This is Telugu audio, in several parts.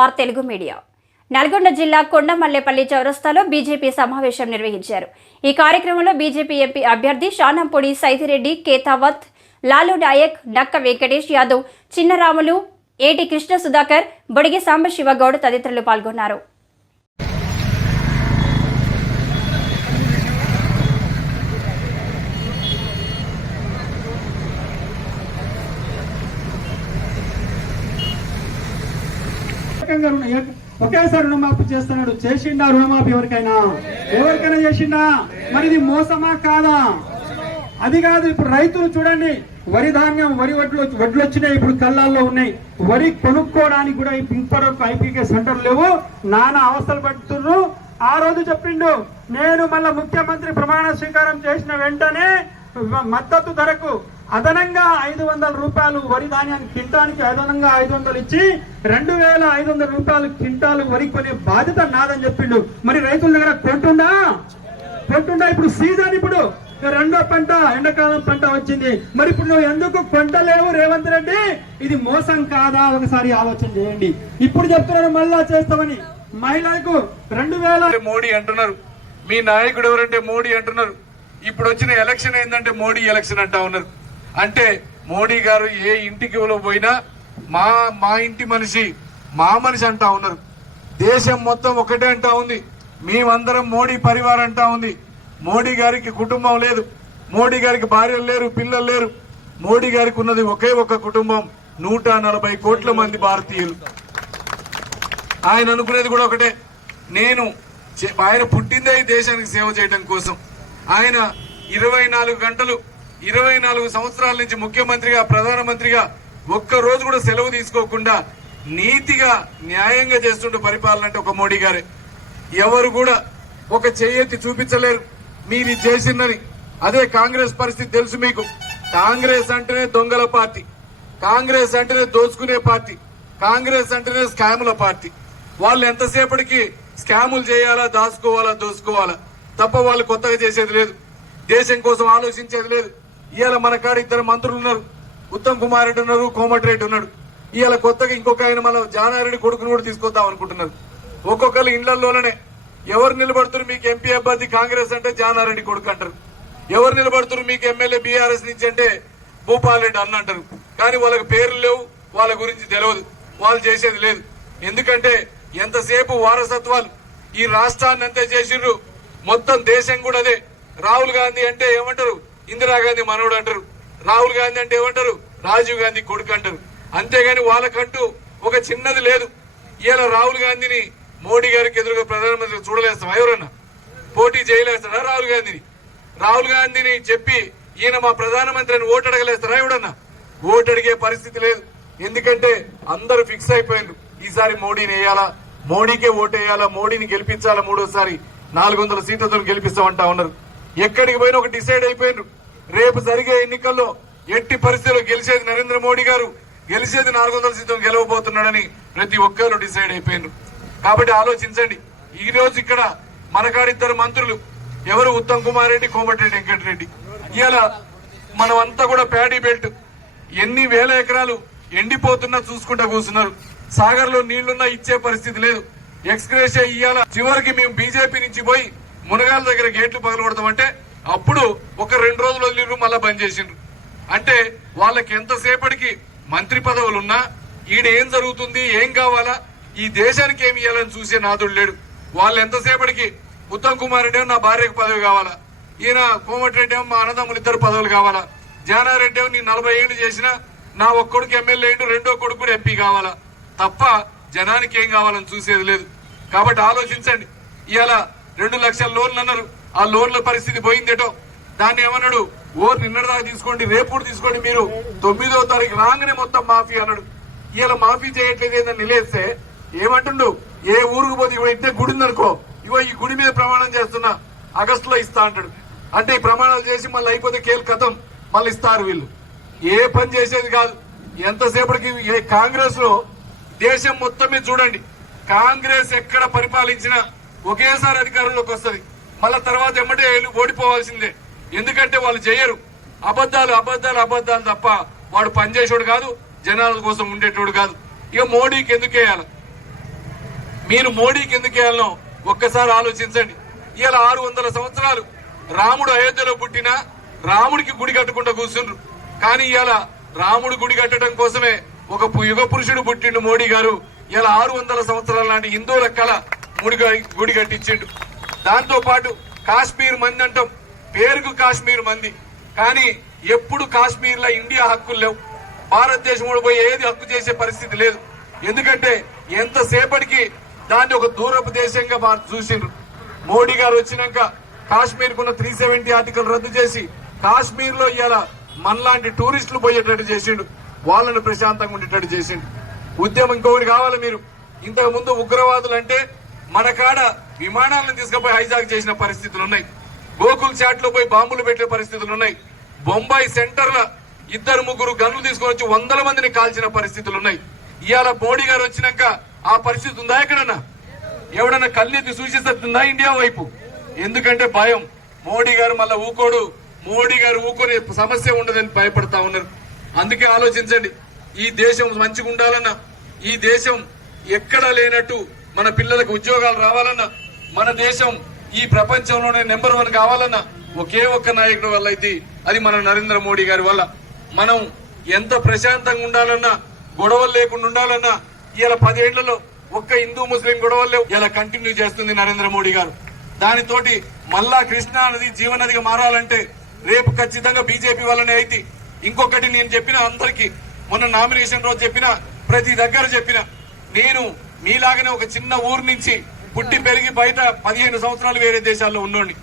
Are Telugu media. నల్గొండ జిల్లా కొండమల్లేపల్లి చౌరస్తాలో బీజేపీ సమావేశం నిర్వహించారు. ఈ కార్యక్రమంలో బీజేపీ ఎంపీ అభ్యర్థి షానంపూడి సైదిరెడ్డి కేతావత్ లాలు నాయక్ నక్క వెంకటేష్ యాదవ్ చిన్నరాములు ఏటి కృష్ణ సుధాకర్ బొడిగి సాంబశివగౌడ్ తదితరులు పాల్గొన్నారు. ఏకంగా రుణ- ఒకేసారి రుణమాఫీ చేస్తున్నాడు. చేసిండా రుణమాఫీ ఎవరికైనా? ఎవరికైనా చేసిండా? మరి ఇది మోసమా కాదా? అది కాదు ఇప్పుడు రైతులు చూడండి. వరి ధాన్యం వరి వడ్లు వడ్లు వచ్చినాయి ఇప్పుడు కళ్ళాల్లో ఉన్నాయి. వరి కొనుక్కోవడానికి కూడా ఇప్పటివరకు ఐపీకే సెంటర్ లేవు. నానా అవస్థలు పడుతున్నారు. ఆ రోజు చెప్పిండు నేను మళ్ళా ముఖ్యమంత్రి ప్రమాణ స్వీకారం చేసిన వెంటనే మద్దతు ధరకు అదనంగా ఐదు వందల రూపాయలు వరి ధాన్యానికి కింటానికి అదనంగా ఐదు వందలు ఇచ్చి రెండు వేల ఐదు వందల రూపాయలు కింటాలు వరి కొనే బాధ్యత నాదని చెప్పిండు. మరి రైతుల దగ్గర కొంటుందా కొంటుందా ఇప్పుడు సీజన్ ఇప్పుడు. రెండో పంట ఎండాకాలం పంట వచ్చింది. మరి ఇప్పుడు నువ్వు ఎందుకు కొంటలేవు రేవంత్ రెడ్డి? ఇది మోసం కాదా? ఒకసారి ఆలోచన చేయండి. ఇప్పుడు చెప్తున్నాను మళ్ళా చేస్తామని. మహిళలకు రెండు వేల మోడీ అంటున్నారు. మీ నాయకుడు ఎవరంటే మోడీ అంటున్నారు. ఇప్పుడు వచ్చిన ఎలక్షన్ ఏంటంటే మోడీ ఎలక్షన్ అంటా ఉన్నారు. అంటే మోడీ గారు ఏ ఇంటికి పోయినా మా మా ఇంటి మనిషి మా మనిషి అంటా ఉన్నారు. దేశం మొత్తం ఒకటే అంటా ఉంది. మేమందరం మోడీ పరివారం అంటా ఉంది. మోడీ గారికి కుటుంబం లేదు. మోడీ గారికి భార్యలు లేరు పిల్లలు లేరు. మోడీ గారికి ఉన్నది ఒకే ఒక కుటుంబం. నూట నలభై కోట్ల మంది భారతీయులు. ఆయన అనుకునేది కూడా ఒకటే. నేను చే- ఆయన పుట్టిందే దేశానికి సేవ చేయడం కోసం. ఆయన ఇరవై నాలుగు గంటలు ఇరవై నాలుగు సంవత్సరాల నుంచి ముఖ్యమంత్రిగా ప్రధానమంత్రిగా ఒక్క రోజు కూడా సెలవు తీసుకోకుండా నీతిగా న్యాయంగా చేస్తుంటే పరిపాలన అంటే ఒక మోడీ గారే. ఎవరు కూడా ఒక చెయ్యెత్తి చూపించలేరు. మీరు చేసిందని. అదే కాంగ్రెస్ పరిస్థితి తెలుసు మీకు. కాంగ్రెస్ అంటేనే దొంగల పార్టీ. కాంగ్రెస్ అంటేనే దోచుకునే పార్టీ. కాంగ్రెస్ అంటేనే స్కాముల పార్టీ. వాళ్ళు ఎంతసేపటికి స్కాములు చేయాలా దాచుకోవాలా దోచుకోవాలా? తప్ప వాళ్ళు కొత్తగా చేసేది లేదు. దేశం కోసం ఆలోచించేది లేదు. ఇవాళ మన కాడ ఇద్దరు మంత్రులు ఉన్నారు. ఉత్తమ్ కుమార్ రెడ్డి ఉన్నారు కోమటిరెడ్డి ఉన్నాడు. ఇవాళ కొత్తగా ఇంకొక ఆయన మన జానారెడ్డి కొడుకును కూడా తీసుకొద్దాం అనుకుంటున్నారు. ఒక్కొక్కరు ఇండ్లలోనే ఎవరు నిలబడుతున్నారు మీకు ఎంపీ అభ్యర్థి కాంగ్రెస్ అంటే జానారెడ్డి కొడుకు అంటారు. ఎవరు నిలబడుతున్నారు మీకు ఎమ్మెల్యే బీఆర్ఎస్ నుంచి అంటే భూపాల్ రెడ్డి అన్న అంటారు. కానీ వాళ్ళకి పేర్లు లేవు వాళ్ళ గురించి తెలియదు వాళ్ళు చేసేది లేదు. ఎందుకంటే ఎంతసేపు వారసత్వాలు? ఈ రాష్ట్రాన్ని అంతే చేసిర్రు. మొత్తం దేశం కూడా అదే. రాహుల్ గాంధీ అంటే ఏమంటారు? ఇందిరాగాంధీ మనవడు అంటారు. రాహుల్ గాంధీ అంటే ఏమంటారు? రాజీవ్ గాంధీ కొడుకు అంటారు. అంతేగాని వాళ్ళకంటూ ఒక చిన్నది లేదు. ఇలా రాహుల్ గాంధీని మోడీ గారికి ఎదురుగా ప్రధానమంత్రి చూడలేస్తాం ఎవరన్నా? పోటీ చేయలేస్తాడా రాహుల్ గాంధీని? రాహుల్ గాంధీని చెప్పి ఈయన మా ప్రధానమంత్రి అని ఓటు అడగలేస్తారా ఎవడన్నా? ఓటు అడిగే పరిస్థితి లేదు. ఎందుకంటే అందరూ ఫిక్స్ అయిపోయిండ్రు. ఈసారి మోడీని వేయాలా? మోడీకే ఓటు వేయాలా మోడీని గెలిపించాలా మూడోసారి? నాలుగు వందల సీట్లతో గెలిపిస్తామంటా ఉన్నారు. ఎక్కడికి పోయినా ఒక డిసైడ్ అయిపోయినారు రేపు జరిగే ఎన్నికల్లో ఎట్టి పరిస్థితుల్లో గెలిచేది నరేంద్ర మోడీ గారు గెలిచేది నాలుగు వందల సీట్లు గెలవబోతున్నాడని ప్రతి ఒక్కరు డిసైడ్ అయిపోయిండ్రు కాబట్టి ఆలోచించండి. ఈ రోజు ఇక్కడ మనకాడిద్దరు మంత్రులు ఎవరు? ఉత్తమ్ కుమార్ రెడ్డి కోమటిరెడ్డి వెంకటరెడ్డి. ఇవాళ మనమంతా కూడా ప్యాడీ బెల్ట్. ఎన్ని వేల ఎకరాలు ఎండిపోతున్నా చూసుకుంటా కూర్చున్నారు. సాగర్లో నీళ్ళున్నా ఇచ్చే పరిస్థితి లేదు. ఎక్స్గ్రేషియా ఇయ్యాల చివరికి మేము బీజేపీ నుంచి పోయి మునగాల దగ్గర గేట్లు పగలగొడతామంటే అప్పుడు ఒక రెండు రోజులు వదిలిరు మళ్ళా బంద్ చేసిండ్రు. అంటే వాళ్ళకి ఎంతసేపటికి మంత్రి పదవులున్నా ఈడ ఏం జరుగుతుంది ఏం కావాలా ఈ దేశానికి ఏమి ఇవ్వాలని చూసే నాదుడు లేడు. వాళ్ళు ఎంతసేపటికి ఉత్తమ్ కుమార్ రెడ్డి నా భార్యకు పదవి కావాలా? ఈయన కోమటిరెడ్డి ఏమో మా అన్నదమ్ములు ఇద్దరు పదవులు కావాలా? జానారెడ్డి ఏమో నీ నలభై ఏళ్ళు చేసినా నా ఒక్కడికి ఎమ్మెల్యే అయిండు రెండో కొడుకు కూడా ఎంపీ కావాలా? తప్ప జనానికి ఏం కావాలని చూసేది లేదు. కాబట్టి ఆలోచించండి. ఇవాళ రెండు లక్షల లోన్లు అన్నారు. ఆ లోన్ల పరిస్థితి పోయిందేటో? దాన్ని ఏమన్నాడు? ఓ నిన్నటిదాకా తీసుకోండి రేపు తీసుకోండి మీరు. తొమ్మిదో తారీఖు రాగానే మొత్తం మాఫీ అన్నాడు. ఇలా మాఫీ చేయట్లేదు ఏందని నిలేస్తే ఏమంటుండు? ఏ ఊరుకు పోతే ఇవ్వ ఇంటే గుడి ఉందనుకో ఇవో ఈ గుడి మీద ప్రమాణం చేస్తున్నా ఆగస్టులో ఇస్తా అంటాడు. అంటే ఈ ప్రమాణాలు చేసి మళ్ళీ అయిపోతే కేల్ కథం మళ్ళీ ఇస్తారు వీళ్ళు. ఏ పని చేసేది కాదు. ఎంతసేపటికి కాంగ్రెస్లో దేశం మొత్తం మీద చూడండి. కాంగ్రెస్ ఎక్కడ పరిపాలించినా ఒకేసారి అధికారంలోకి వస్తది. మళ్ళా తర్వాత ఎమ్మటే ఓడిపోవాల్సిందే. ఎందుకంటే వాళ్ళు చేయరు అబద్ధాలు అబద్ధాలు అబద్ధాలు తప్ప వాడు పనిచేసేవాడు కాదు జనాల కోసం ఉండేటోడు కాదు. ఇక మోడీకి ఎందుకు వేయాలి? మీరు మోడీకి ఎందుకు వేయాలనో ఒక్కసారి ఆలోచించండి. ఇలా ఆరు వందల సంవత్సరాలు రాముడు అయోధ్యలో పుట్టిన రాముడికి గుడి కట్టుకుంటూ కూర్చుండ్రు. కానీ ఇలా రాముడు గుడి కట్టడం కోసమే ఒక యుగ పురుషుడు పుట్టిండు మోడీ గారు. ఇలా ఆరు వందల సంవత్సరాల నాటి హిందువుల కళ ముడి గుడి కట్టించిండు. దాంతో పాటు కాశ్మీర్ మంది అంటాం. పేరుకు కాశ్మీర్ మంది. కానీ ఎప్పుడు కాశ్మీర్లో ఇండియా హక్కులు లేవు. భారతదేశంలో పోయి ఏది హక్కు చేసే పరిస్థితి లేదు. ఎందుకంటే ఎంతసేపటికి దాన్ని ఒక దూరపు దేశంగా మారు చూసిండ్రు. మోడీ గారు వచ్చినాక కాశ్మీర్ కున్న త్రీ సెవెంటీ ఆర్టికల్ రద్దు చేసి కాశ్మీర్లో ఇలా మనలాంటి టూరిస్టులు పోయేటట్టు చేసిండు. వాళ్ళని ప్రశాంతంగా ఉండేటట్టు చేసిండు. ఉద్యమం ఇంకొకటి కావాలి మీరు. ఇంతకు ముందు ఉగ్రవాదులు అంటే మన కాడ విమానాలను తీసుకుపోయి హైజాక్ చేసిన పరిస్థితులు ఉన్నాయి. గోకుల్ చాట్లో పోయి బాంబులు పెట్టే పరిస్థితులు ఉన్నాయి. బొంబాయి సెంటర్లో ఇద్దరు ముగ్గురు గన్లు తీసుకొని వచ్చి వందల మందిని కాల్చిన పరిస్థితులు ఉన్నాయి. ఇవాళ మోడీ గారు వచ్చినాక ఆ పరిస్థితి ఉందా ఎక్కడన్నా? ఎవడన్నా కళ్ళెత్తి సూచిస్తుందా ఇండియా వైపు? ఎందుకంటే భయం. మోడీ గారు మళ్ళీ ఊకోడు. మోడీ గారు ఊకొని సమస్య ఉండదని భయపడతా ఉన్నారు. అందుకే ఆలోచించండి. ఈ దేశం మంచిగా ఉండాలన్నా ఈ దేశం ఎక్కడా లేనట్టు మన పిల్లలకు ఉద్యోగాలు రావాలన్నా మన దేశం ఈ ప్రపంచంలోనే నెంబర్ వన్ కావాలన్నా ఒకే ఒక్క నాయకుడు వల్ల అయితే అది మన నరేంద్ర మోడీ గారి వల్ల. మనం ఎంత ప్రశాంతంగా ఉండాలన్నా గొడవలు లేకుండా ఉండాలన్నా ఇలా పదేళ్ళలో ఒక్క హిందూ ముస్లిం గొడవలు ఇలా కంటిన్యూ చేస్తుంది నరేంద్ర మోడీ గారు. దానితోటి మళ్ళా కృష్ణా నది జీవనదిగా మారాలంటే రేపు ఖచ్చితంగా బీజేపీ వల్లనే అయితే ఇంకొకటి నేను చెప్పిన అందరికి మొన్న నామినేషన్ రోజు చెప్పిన ప్రతి దగ్గర చెప్పిన నేను మీలాగనే ఒక చిన్న ఊరు నుంచి పుట్టి పెరిగి బయట పదిహేను సంవత్సరాలు వేరే దేశాల్లో ఉన్నోండి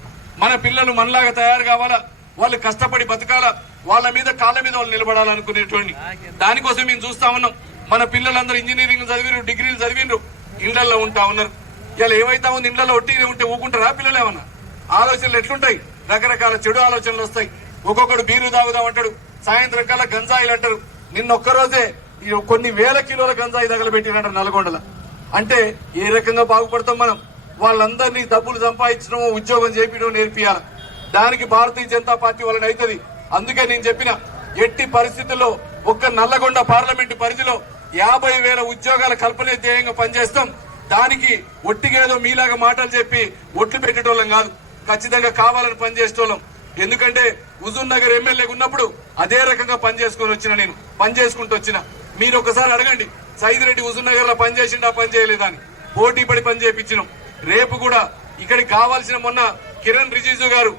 మన పిల్లలు మనలాగా తయారు కావాలా? వాళ్ళు కష్టపడి బతకాల? వాళ్ళ మీద కాళ్ళ మీద వాళ్ళు నిలబడాలనుకునేటువంటి దానికోసం మేము చూస్తా ఉన్నాం. మన పిల్లలందరూ ఇంజనీరింగ్ చదివిరు డిగ్రీలు చదివిండ్రు ఇళ్ళలో ఉంటా ఉన్నారు. ఇలా ఏవైతే ఉంది? ఇళ్ళలో ఒట్టి ఉంటే ఊకుంటారా పిల్లలు ఏమన్నా? ఆలోచనలు ఎట్లుంటాయి? రకరకాల చెడు ఆలోచనలు వస్తాయి. ఒక్కొక్కడు బీరు తాగుదాం అంటాడు. సాయంత్రం కల్లా గంజాయిలు అంటారు. నిన్న ఒక్కరోజే ఈ కొన్ని వేల కిలోల గంజాయి తగలబెట్టినట్టు నల్గొండల. అంటే ఏ రకంగా బాగుపడతాం మనం? వాళ్ళందరినీ డబ్బులు సంపాదించడమో ఉద్యోగం చేపించడం నేర్పియాలి. దానికి భారతీయ జనతా పార్టీ వలన అవుతుంది. అందుకే నేను చెప్పిన ఎట్టి పరిస్థితుల్లో ఒక్క నల్లగొండ పార్లమెంటు పరిధిలో యాభై వేల ఉద్యోగాల కల్పనే ధ్యేయంగా పనిచేస్తాం. దానికి ఒట్టిగేదో మీలాగా మాటలు చెప్పి ఒట్లు పెట్టేటోళ్ళం కాదు. ఖచ్చితంగా కావాలని పనిచేసేటోళ్ళం. ఎందుకంటే హుజూర్ నగర్ ఎమ్మెల్యే ఉన్నప్పుడు అదే రకంగా పనిచేసుకొని వచ్చిన నేను పనిచేసుకుంటూ వచ్చిన. మీరు ఒకసారి అడగండి సైద్ రెడ్డి హుజూర్నగర్లో పనిచేసిండా పని చేయలేదని అని. పోటీ పడి పని చేయించినాం రేపు కూడా ఇక్కడికి కావాల్సిన మొన్న కిరణ్ రిజిజు గారు